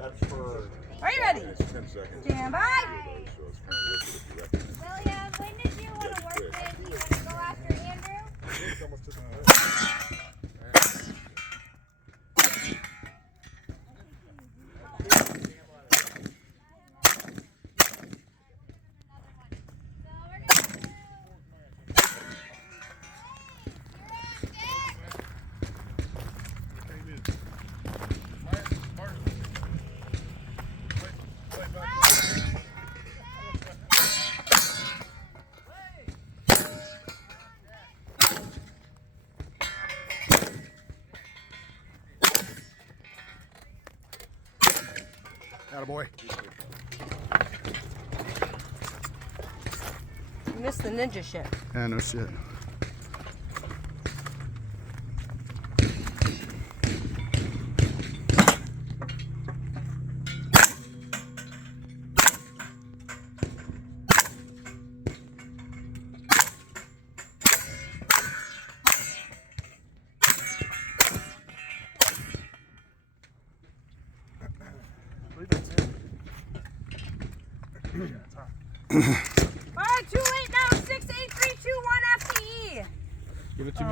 Are you ready? 10 seconds. Stand by. So it's kind of worth it if you recognize. William, when did you want to work this? You want to go after Andrew? It's almost to the Attaboy. You missed the ninja shit. Yeah, no shit. All right, too late now. 6, 8, 3, 2, 1 FTE. Give it to me.